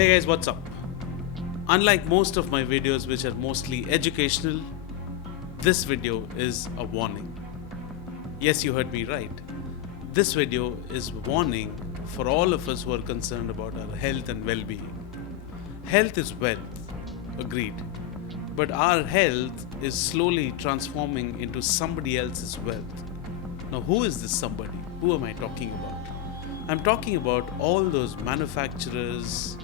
Hey guys, what's up? Unlike most of my videos which are mostly educational, this video is a warning. Yes, you heard me right. This video is warning for all of us who are concerned about our health and well-being. Health is wealth, agreed. But our health is slowly transforming into somebody else's wealth. Now, who is this somebody? Who am I talking about? I'm talking about all those manufacturers,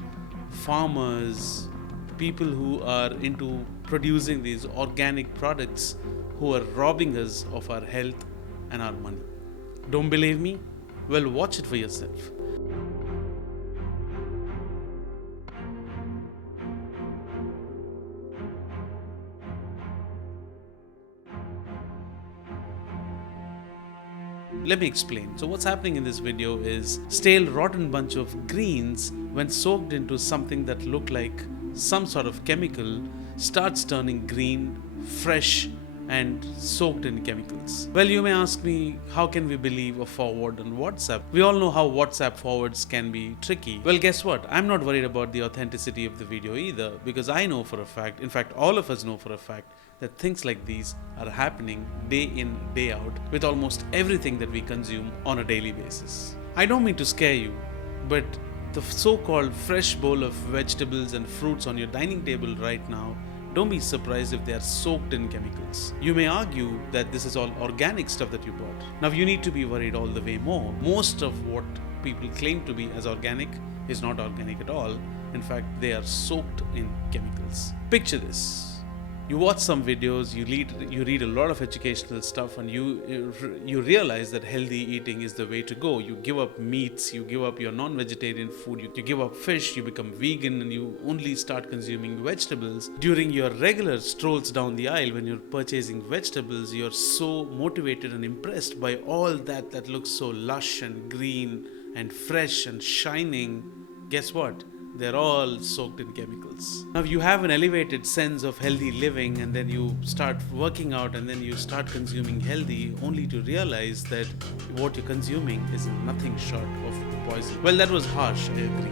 farmers, people who are into producing these organic products who are robbing us of our health and our money. Don't believe me? Well, watch it for yourself. Let me explain. So what's happening in this video is stale rotten bunch of greens when soaked into something that looked like some sort of chemical starts turning green, fresh and soaked in chemicals. Well, you may ask me, how can we believe a forward on WhatsApp? We all know how WhatsApp forwards can be tricky. Well, guess what? I'm not worried about the authenticity of the video either, because I know for a fact, in fact all of us know for a fact, that things like these are happening day in, day out with almost everything that we consume on a daily basis. I don't mean to scare you, but the so-called fresh bowl of vegetables and fruits on your dining table right now, don't be surprised if they are soaked in chemicals. You may argue that this is all organic stuff that you bought. Now you need to be worried all the way more. Most of what people claim to be as organic is not organic at all. In fact, they are soaked in chemicals. Picture this. You watch some videos, you read a lot of educational stuff, and you realize that healthy eating is the way to go. You give up meats, you give up your non-vegetarian food, you give up fish, you become vegan, and you only start consuming vegetables. During your regular strolls down the aisle when you're purchasing vegetables, you're so motivated and impressed by all that looks so lush and green and fresh and shining. Guess what? They're all soaked in chemicals. Now you have an elevated sense of healthy living, and then you start working out, and then you start consuming healthy, only to realize that what you're consuming is nothing short of poison. Well, that was harsh, I agree.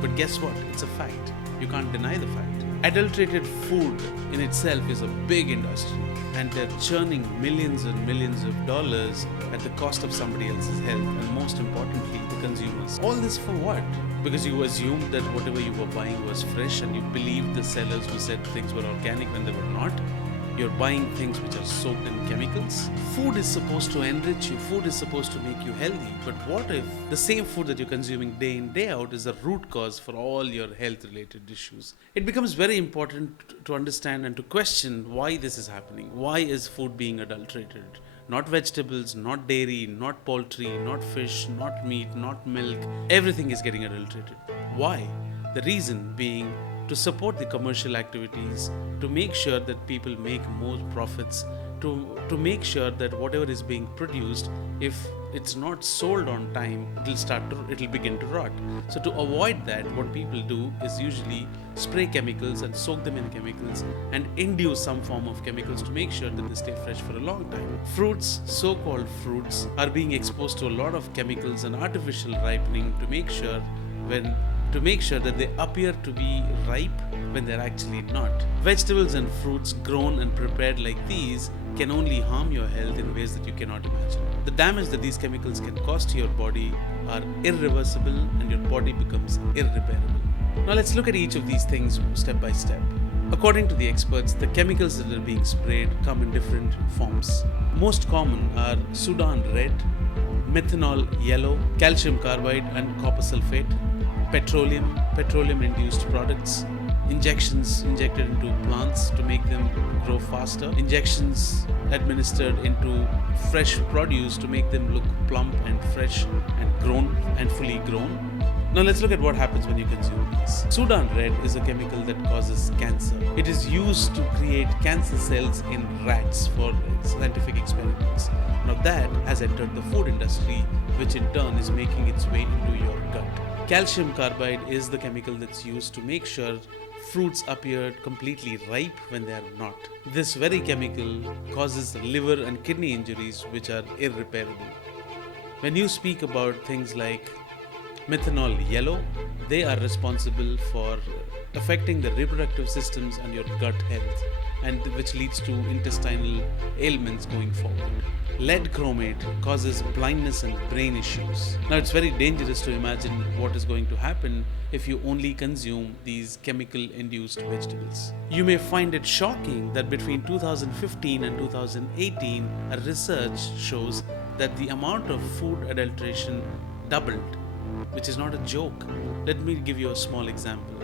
But guess what? It's a fact. You can't deny the fact. Adulterated food in itself is a big industry, and they're churning millions and millions of dollars at the cost of somebody else's health, and most importantly, the consumers. All this for what? Because you assumed that whatever you were buying was fresh, and you believed the sellers who said things were organic when they were not. You're buying things which are soaked in chemicals. Food is supposed to enrich you. Food is supposed to make you healthy. But what if the same food that you're consuming day in, day out is the root cause for all your health-related issues? It becomes very important to understand and to question why this is happening. Why is food being adulterated? Not vegetables, not dairy, not poultry, not fish, not meat, not milk. Everything is getting adulterated. Why? The reason being to support the commercial activities, to make sure that people make more profits, to make sure that whatever is being produced, if it's not sold on time, it'll begin to rot. So to avoid that, what people do is usually spray chemicals and soak them in chemicals and induce some form of chemicals to make sure that they stay fresh for a long time. Fruits, so-called fruits, are being exposed to a lot of chemicals and artificial ripening to make sure that they appear to be ripe when they're actually not. Vegetables and fruits grown and prepared like these can only harm your health in ways that you cannot imagine. The damage that these chemicals can cause to your body are irreversible, and your body becomes irreparable. Now let's look at each of these things step by step. According to the experts, the chemicals that are being sprayed come in different forms. Most common are Sudan red, methanol yellow, calcium carbide and copper sulfate, petroleum-induced products, injections injected into plants to make them grow faster, injections administered into fresh produce to make them look plump and fresh and grown and fully grown. Now let's look at what happens when you consume these. Sudan red is a chemical that causes cancer. It is used to create cancer cells in rats for scientific experiments. Now that has entered the food industry, which in turn is making its way into your gut. Calcium carbide is the chemical that's used to make sure fruits appear completely ripe when they are not. This very chemical causes liver and kidney injuries which are irreparable. When you speak about things like methanol yellow, they are responsible for affecting the reproductive systems and your gut health, and which leads to intestinal ailments going forward. Lead chromate causes blindness and brain issues. Now, it's very dangerous to imagine what is going to happen if you only consume these chemical induced vegetables. You may find it shocking that between 2015 and 2018, a research shows that the amount of food adulteration doubled, which is not a joke. Let me give you a small example.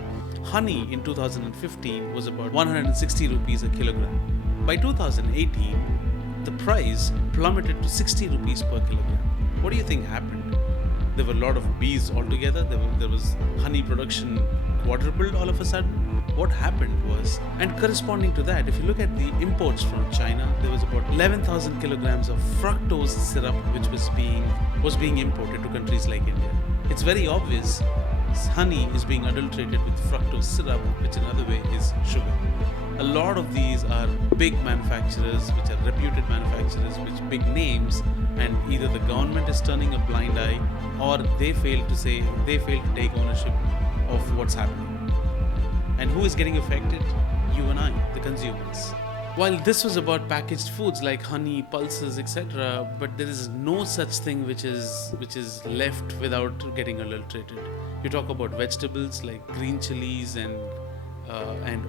Honey in 2015 was about 160 rupees a kilogram. By 2018, the price plummeted to 60 rupees per kilogram. What do you think happened? There were a lot of bees altogether. There was honey production quadrupled all of a sudden. What happened was, and corresponding to that, if you look at the imports from China, there was about 11,000 kilograms of fructose syrup which was being imported to countries like India. It's very obvious honey is being adulterated with fructose syrup, which in another way is sugar. A lot of these are big manufacturers, which are reputed manufacturers, which big names, and either the government is turning a blind eye or they fail to take ownership of what's happening. And who is getting affected? You and I, the consumers. While this was about packaged foods like honey, pulses, etc., but there is no such thing which is left without getting adulterated. You talk about vegetables like green chilies and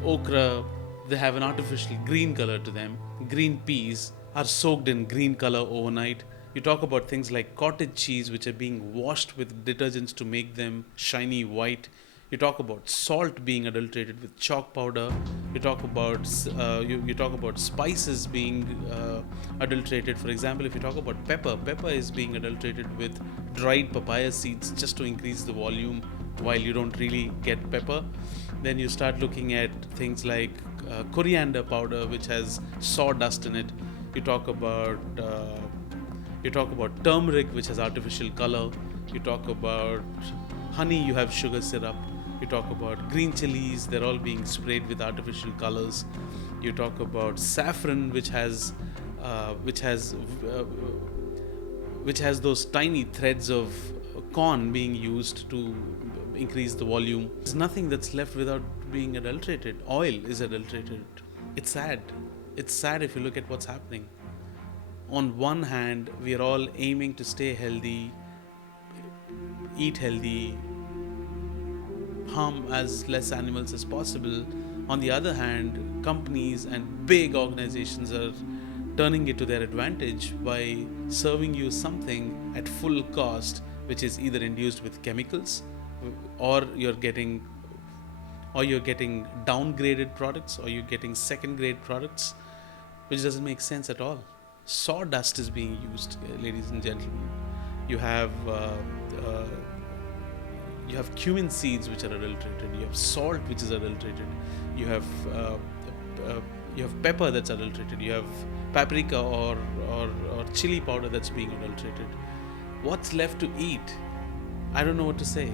okra. They have an artificial green color to them. Green peas are soaked in green color overnight. You talk about things like cottage cheese, which are being washed with detergents to make them shiny white. You talk about salt being adulterated with chalk powder. You talk about spices being adulterated. For example, if you talk about pepper is being adulterated with dried papaya seeds just to increase the volume, while you don't really get pepper. Then you start looking at things like coriander powder, which has sawdust in it. You talk about turmeric, which has artificial color. You talk about honey, you have sugar syrup. You talk about green chilies, they're all being sprayed with artificial colors. You talk about saffron, which has those tiny threads of corn being used to increase the volume. There's nothing that's left without being adulterated. Oil is adulterated. It's sad. It's sad if you look at what's happening. On one hand, we are all aiming to stay healthy, eat healthy, harm as less animals as possible. On the other hand, companies and big organizations are turning it to their advantage by serving you something at full cost, which is either induced with chemicals, or you're getting downgraded products, or you're getting second grade products, which doesn't make sense at all. Sawdust is being used, ladies and gentlemen. You have cumin seeds which are adulterated. You have salt which is adulterated. You have pepper that's adulterated. You have paprika or chili powder that's being adulterated. What's left to eat? I don't know what to say.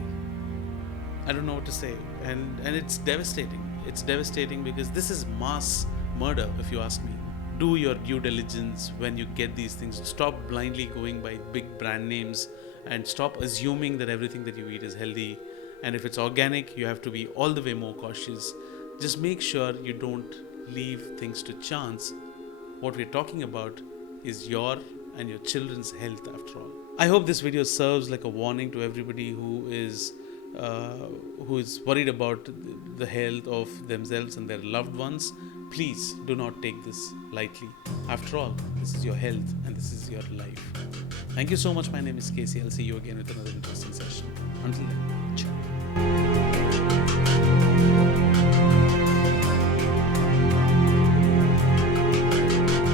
And it's devastating. It's devastating because this is mass murder, if you ask me. Do your due diligence when you get these things. Stop blindly going by big brand names and stop assuming that everything that you eat is healthy. And if it's organic, you have to be all the way more cautious. Just make sure you don't leave things to chance. What we're talking about is your and your children's health, after all. I hope this video serves like a warning to everybody who is worried about the health of themselves and their loved ones. Please do not take this lightly. After all, this is your health and this is your life. Thank you so much. My name is Casey. I'll see you again with another interesting session. Until then, ciao.